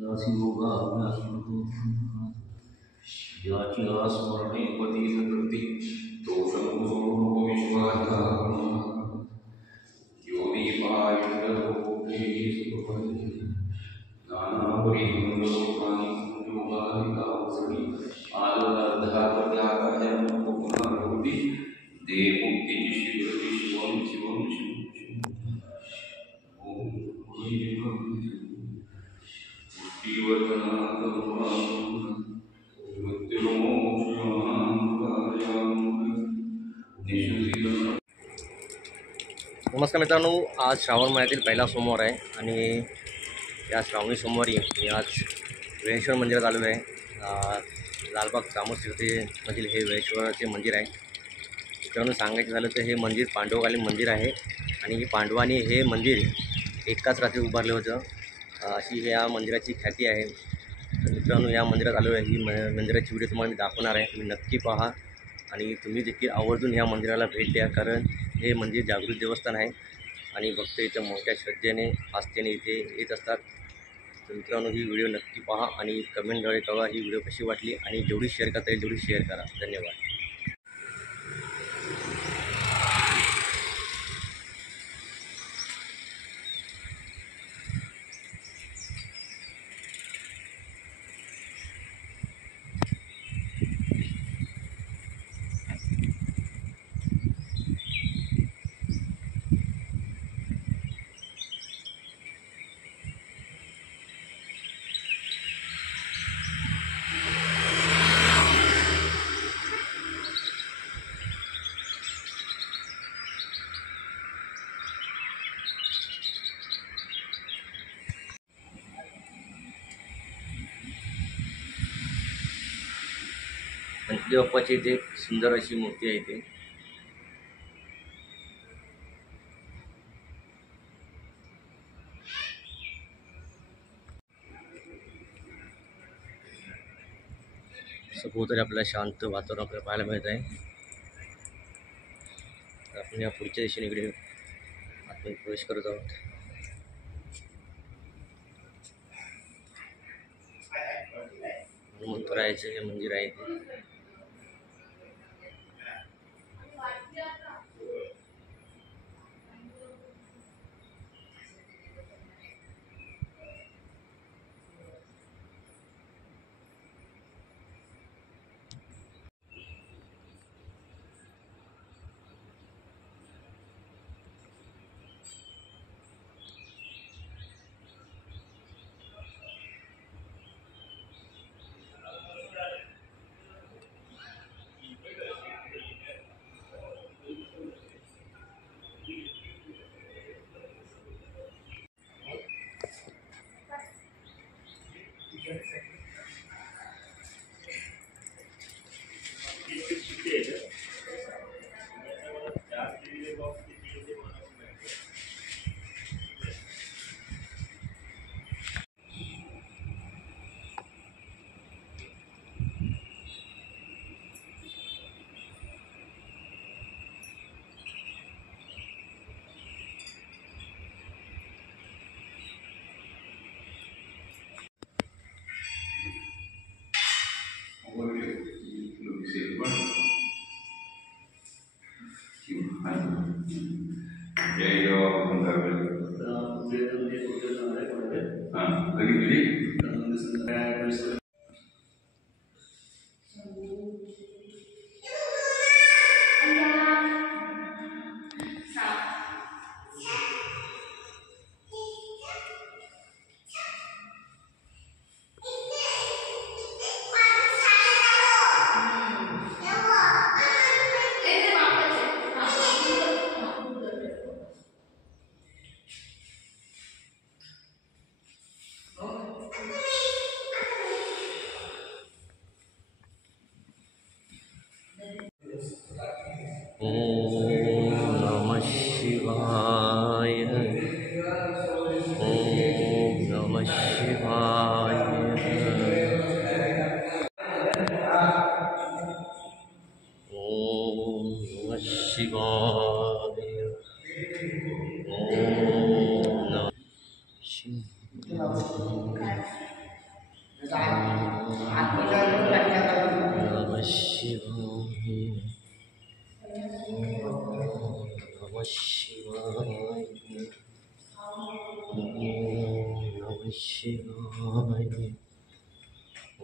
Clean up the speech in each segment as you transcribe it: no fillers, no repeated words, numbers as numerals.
याची स्मरणे पती सकृती तोषण सोडून विश्वाचा योगी पायुष्य नानापरी लोकानी योगाधिकावसरी आदर्धापत्याकाशमुक्ती देवमुक्तीची शिवती शिवम शिवम शिवम ओम पुष्टिवर्धनात् मृत्युर्मोक्षान् नमस्कार मित्रांनो, आज श्रावण महिन्यातील पहिला सोमवार आहे आणि या श्रावणी सोमवारी मी आज वेळेश्वर मंदिरात आलो आहे. लालबाग चामोस्तीमधील हे वेळेश्वराचे मंदिर आहे. मित्रांनो, सांगायचं झालं तर हे मंदिर पांडवकालीन मंदिर आहे आणि पांडवांनी हे मंदिर एकाच रात्री उभारलं होतं, अशी या मंदिराची ख्याती आहे. तर मित्रांनो, या मंदिरात आलो आहे. ही मंदिराची व्हिडिओ तुम्हाला मी दाखवणार आहे, तुम्ही नक्की पहा आणि तुम्ही देखील आवर्जून ह्या मंदिराला भेट द्या, कारण हे मंदिर जागृत देवस्थान आहे आणि भक्त इथं मोठ्या श्रद्धेने आस्थेने इथे येत असतात. तर मित्रांनो, ही व्हिडिओ नक्की पहा आणि कमेंटद्वारे कळवा ही व्हिडिओ कशी वाटली आणि जेवढी शेअर करता येईल तेवढी शेअर करा. धन्यवाद. गणपती बाप्पाची इथे एक सुंदर अशी मूर्ती आहे. इथे सभोवताली आपल्याला शांत वातावरण आपल्याला पाहायला मिळत आहे. आपण या पुढच्या दिशेने इकडे आपण प्रवेश करत आहोत. हनुमंतरायाचे हे मंदिर आहे. ओम नमः शिवाय. ओम नमः शिवाय. ओम नमः शिवाय. ओम नमः शिवाय. नमः शिवाय ओम नमः शिवाय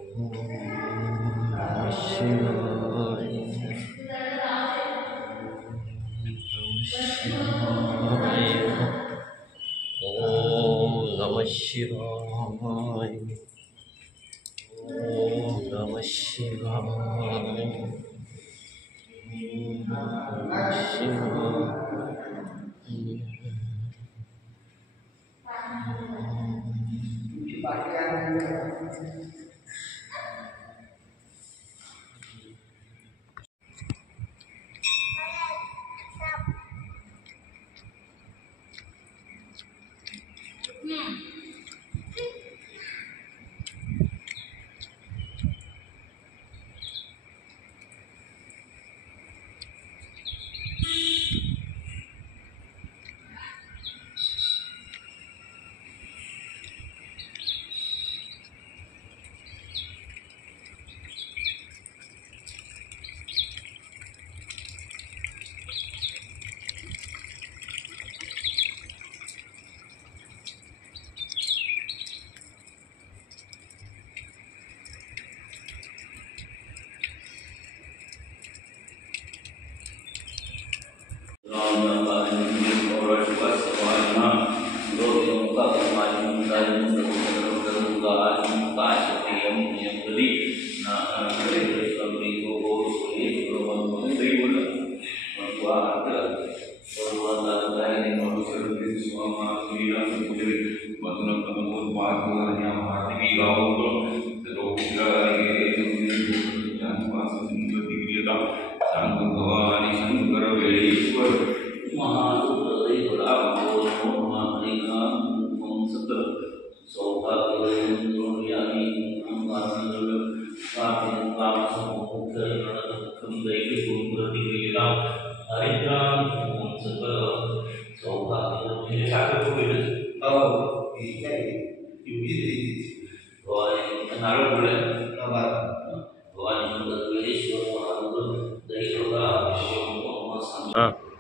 ओम नमः शिवाय ओम नमः शिवाय ओम नमः शिवाय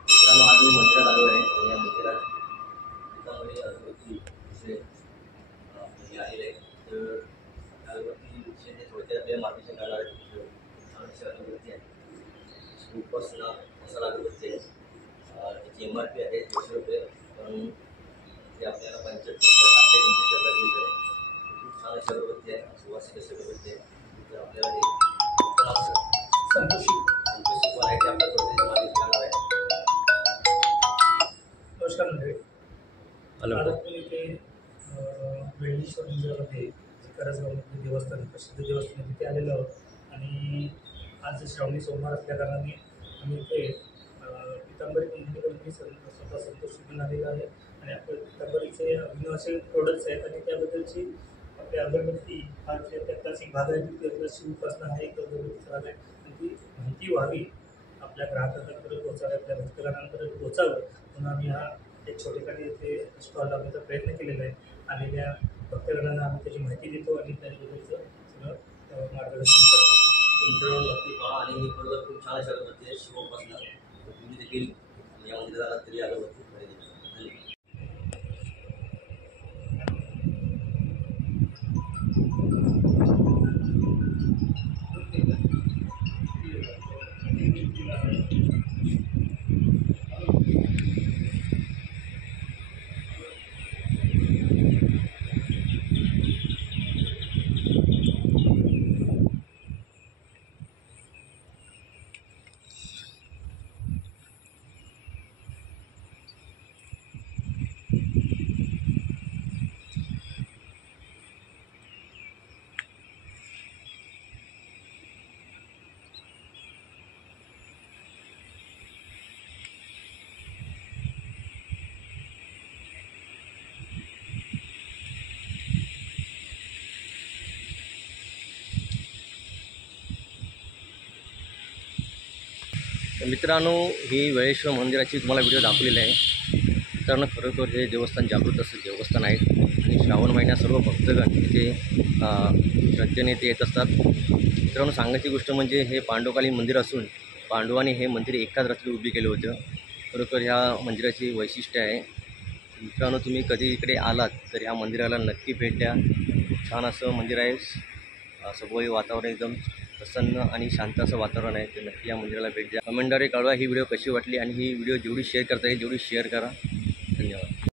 मित्रांनो, आज मी मंदिरात आलो आहे आणि या मंदिरात पितांबरी अगरबत्ती असे हे आलेले आहे. तर अगरबत्ती विषय थोडक्यात आपल्या मार्गदर्शन करणार आहे. छानशी अगरबत्ती आहे, उपासना मसाला अगरबत्ती आहे. त्याची MRP आहे 200 रुपये, पण ते आपल्याला 75 मिळत आहे. खूप छान अशी अगरबत्ती आहे, सुवासिक अशी अगरबत्ती आहे. तर आपल्याला हे संतोषी व्हरायटी आपल्या थोडक्यात मार्गदर्शन करणार आहे. नमस्कार मंडळी. आज आपण इथे वेळेश्वर मंदिरामध्ये करजगावमध्ये देवस्थान प्रसिद्ध देवस्थान आहे, तिथे आलेलो आहोत. आणि आज श्रावणी सोमवार असल्या कारणाने आम्ही इथे पितांबरी कंपनीकडून मी स्वतः संतोष घेऊन आलेला आहे. आणि आपल्या पितांबरीचे अभिनव असे प्रोडक्ट्स आहेत आणि त्याबद्दलची आपली अगरबत्ती हा त्यातलाच एक भाग आहे. त्यातलाची उपासना हा एक अगरबत्तीचा भाग आहे आणि ती माहिती व्हावी, आपल्या ग्राहकांपर्यंत पोहोचावे, आपल्या भक्तगणांपर्यंत पोहोचावं म्हणून आम्ही हा एक छोटेखानी इथे स्टॉल लावण्याचा प्रयत्न केलेला आहे. आलेल्या भक्तगणांना आम्ही त्याची माहिती देतो आणि त्याबद्दलचं सगळं मार्गदर्शन करतो. मित्रांनो, नक्की पहा. आणि ही बरोबर खूप छान अशी अगरबत्ती आहे, शिवोपासना. तुम्ही देखील या मंदिरात आलात तरी अगरबत्ती खरेदी करा. धन्यवाद. मित्रांनो, ही वेळेश्वर मंदिराची तुम्हाला व्हिडिओ दाखवलेली आहे. मित्रांनो, खरोखर हे देवस्थान जागृत असं देवस्थान आहे आणि श्रावण महिन्यात सर्व भक्तगण इथे श्रद्धेने ते येत असतात. मित्रांनो, सांगायची गोष्ट म्हणजे हे पांडवकालीन मंदिर असून पांडवांनी हे मंदिर एकाच रात्री उभी केलं होतं. खरोखर ह्या मंदिराची वैशिष्ट्य आहे. मित्रांनो, तुम्ही कधी इकडे आलात तर ह्या मंदिराला नक्की भेट द्या. छान असं मंदिर आहे. सभोवताली वातावरण एकदम प्रसन्न आणि शांत असं वातावरण आहे. तर नक्की या मंदिराला भेट द्या. कमेंटद्वारे कळवा ही व्हिडिओ कशी वाटली आणि ही व्हिडिओ जेवढी शेअर करता येईल तेवढी शेअर करा.